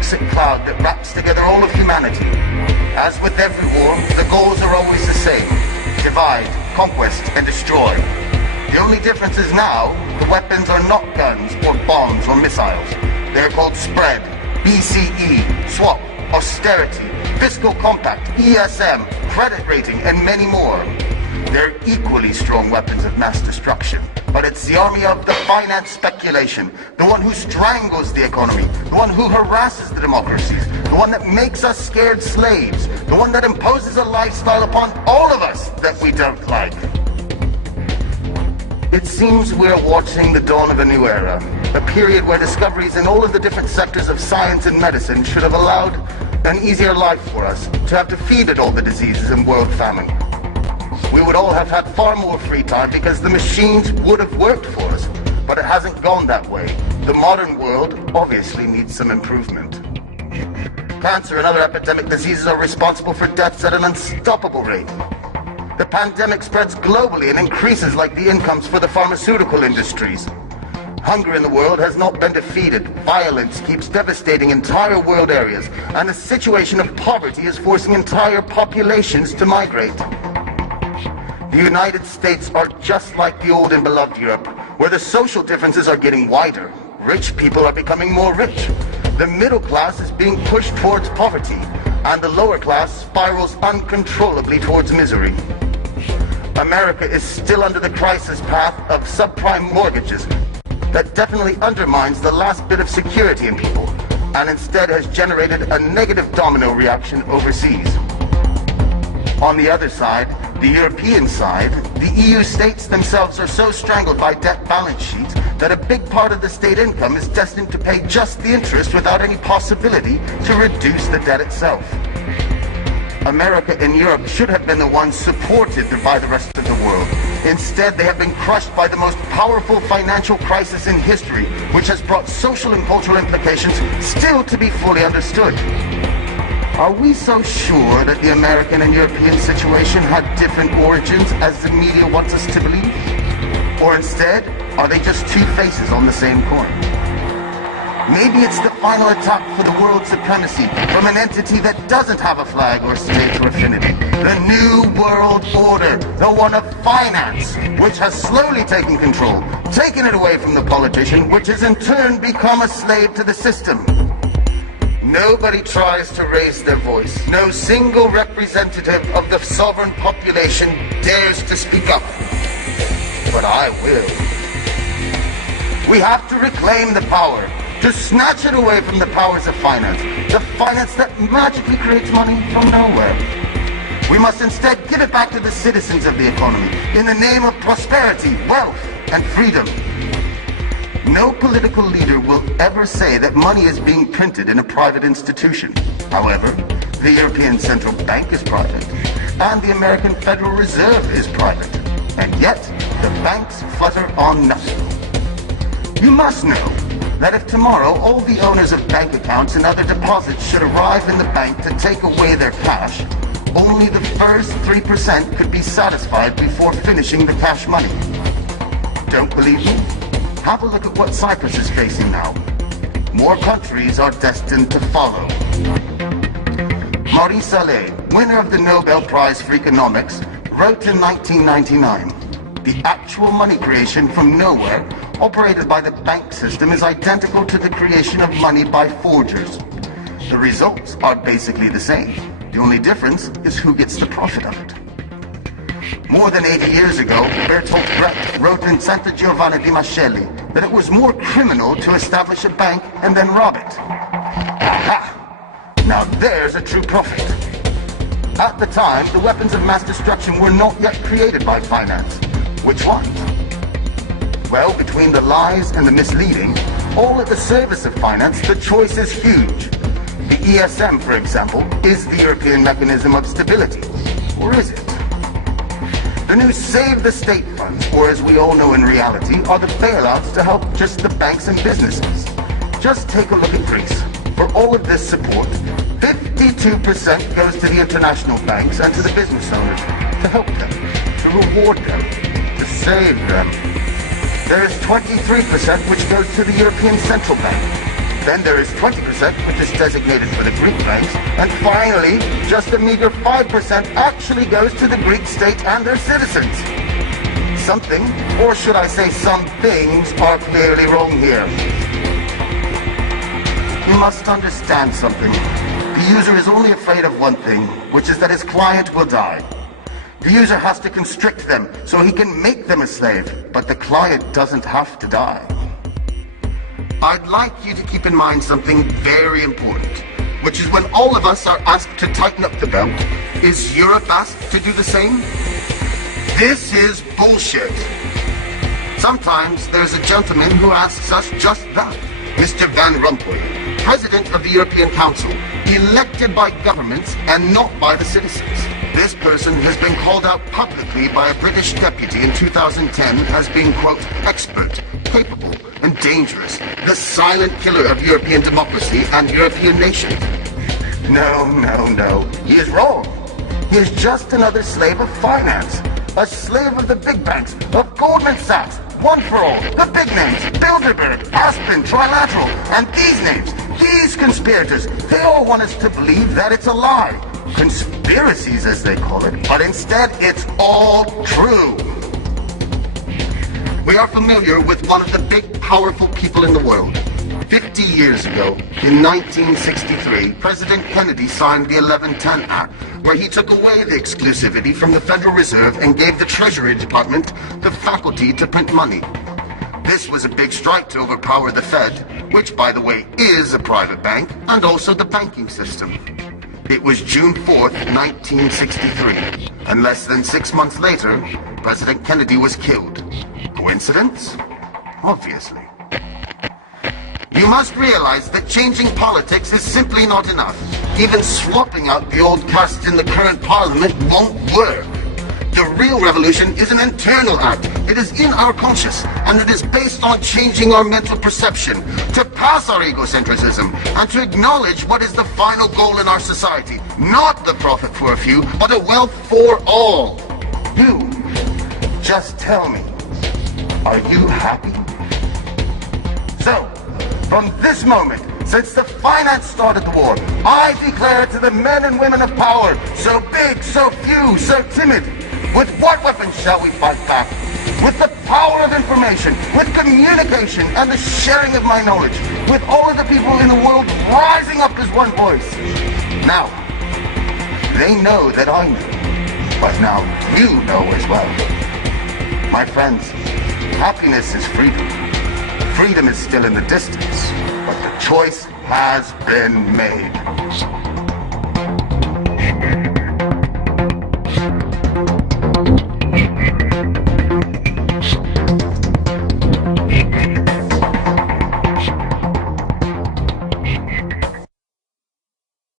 toxic cloud that wraps together all of humanity. As with every war, the goals are always the same: divide, conquest, and destroy. The only difference is now, the weapons are not guns or bombs or missiles. They are called spread, BCE, swap, austerity, fiscal compact, ESM, credit rating, and many more. They're equally strong weapons of mass destruction. But it's the army of the finance speculation, the one who strangles the economy, the one who harasses the democracies, the one that makes us scared slaves, the one that imposes a lifestyle upon all of us that we don't like. It seems we're watching the dawn of a new era, a period where discoveries in all of the different sectors of science and medicine should have allowed an easier life for us, to have defeated all the diseases and world famine. We would all have had far more free time because the machines would have worked for us, but it hasn't gone that way. The modern world obviously needs some improvement. Cancer and other epidemic diseases are responsible for deaths at an unstoppable rate. The pandemic spreads globally and increases like the incomes for the pharmaceutical industries. Hunger in the world has not been defeated. Violence keeps devastating entire world areas, and the situation of poverty is forcing entire populations to migrate. The United States are just like the old and beloved Europe, where the social differences are getting wider. Rich people are becoming more rich. The middle class is being pushed towards poverty, and the lower class spirals uncontrollably towards misery. America is still under the crisis path of subprime mortgages that definitely undermines the last bit of security in people, and instead has generated a negative domino reaction overseas. On the other side, the European side, the EU states themselves are so strangled by debt balance sheets that a big part of the state income is destined to pay just the interest without any possibility to reduce the debt itself. America and Europe should have been the ones supported by the rest of the world. Instead, they have been crushed by the most powerful financial crisis in history, which has brought social and cultural implications still to be fully understood. Are we so sure that the American and European situation had different origins as the media wants us to believe? Or instead, are they just two faces on the same coin? Maybe it's the final attack for the world supremacy from an entity that doesn't have a flag or state or affinity. The New World Order, the one of finance, which has slowly taken control, taken it away from the politician, which has in turn become a slave to the system. Nobody tries to raise their voice. No single representative of the sovereign population dares to speak up. But I will. We have to reclaim the power, to snatch it away from the powers of finance, the finance that magically creates money from nowhere. We must instead give it back to the citizens of the economy in the name of prosperity, wealth, and freedom. No political leader will ever say that money is being printed in a private institution. However, the European Central Bank is private, and the American Federal Reserve is private, and yet the banks flutter on nothing. You must know that if tomorrow all the owners of bank accounts and other deposits should arrive in the bank to take away their cash, only the first 3% could be satisfied before finishing the cash money. Don't believe me? Have a look at what Cyprus is facing now. More countries are destined to follow. Maurice Allais, winner of the Nobel Prize for Economics, wrote in 1999, "The actual money creation from nowhere operated by the bank system is identical to the creation of money by forgers. The results are basically the same. The only difference is who gets the profit of it." More than 80 years ago, Bertolt Brecht wrote in Santa Giovanna di Mascelli that it was more criminal to establish a bank and then rob it. Aha! Now there's a true prophet. At the time, the weapons of mass destruction were not yet created by finance. Which ones? Well, between the lies and the misleading, all at the service of finance, the choice is huge. The ESM, for example, is the European mechanism of stability. Or is it? The new Save the State funds, or as we all know in reality, are the bailouts to help just the banks and businesses. Just take a look at Greece. For all of this support, 52% goes to the international banks and to the business owners to help them, to reward them, to save them. There is 23% which goes to the European Central Bank. Then there is 20%, which is designated for the Greek banks. And finally, just a meager 5% actually goes to the Greek state and their citizens. Something, or should I say some things, are clearly wrong here. You must understand something. The user is only afraid of one thing, which is that his client will die. The user has to constrict them so he can make them a slave, but the client doesn't have to die. I'd like you to keep in mind something very important, which is when all of us are asked to tighten up the belt, is Europe asked to do the same? This is bullshit. Sometimes there's a gentleman who asks us just that. Mr. Van Rompuy, President of the European Council, elected by governments and not by the citizens. This person has been called out publicly by a British deputy in 2010 as being, quote, expert, capable, and dangerous, the silent killer of European democracy and European nations. No. He is wrong. He is just another slave of finance. A slave of the big banks, of Goldman Sachs, One for All, the big names, Bilderberg, Aspen, Trilateral, and these names, these conspirators, they all want us to believe that it's a lie. Conspiracies, as they call it, but instead it's all true. We are familiar with one of the big, powerful people in the world. 50 years ago, in 1963, President Kennedy signed the 1110 Act, where he took away the exclusivity from the Federal Reserve and gave the Treasury Department the faculty to print money. This was a big strike to overpower the Fed, which, by the way, is a private bank, and also the banking system. It was June 4th, 1963, and less than 6 months later, President Kennedy was killed. Coincidence? Obviously. You must realize that changing politics is simply not enough. Even swapping out the old castes in the current parliament won't work. The real revolution is an internal act. It is in our conscious, and it is based on changing our mental perception, to pass our egocentrism, and to acknowledge what is the final goal in our society. Not the profit for a few, but a wealth for all. You, just tell me, are you happy? So, from this moment, since the finance started the war, I declare to the men and women of power, so big, so few, so timid, with what weapons shall we fight back? With the power of information, with communication, and the sharing of my knowledge, with all of the people in the world rising up as one voice. Now, they know that I know, but now you know as well. My friends, happiness is freedom. Freedom is still in the distance, but the choice has been made.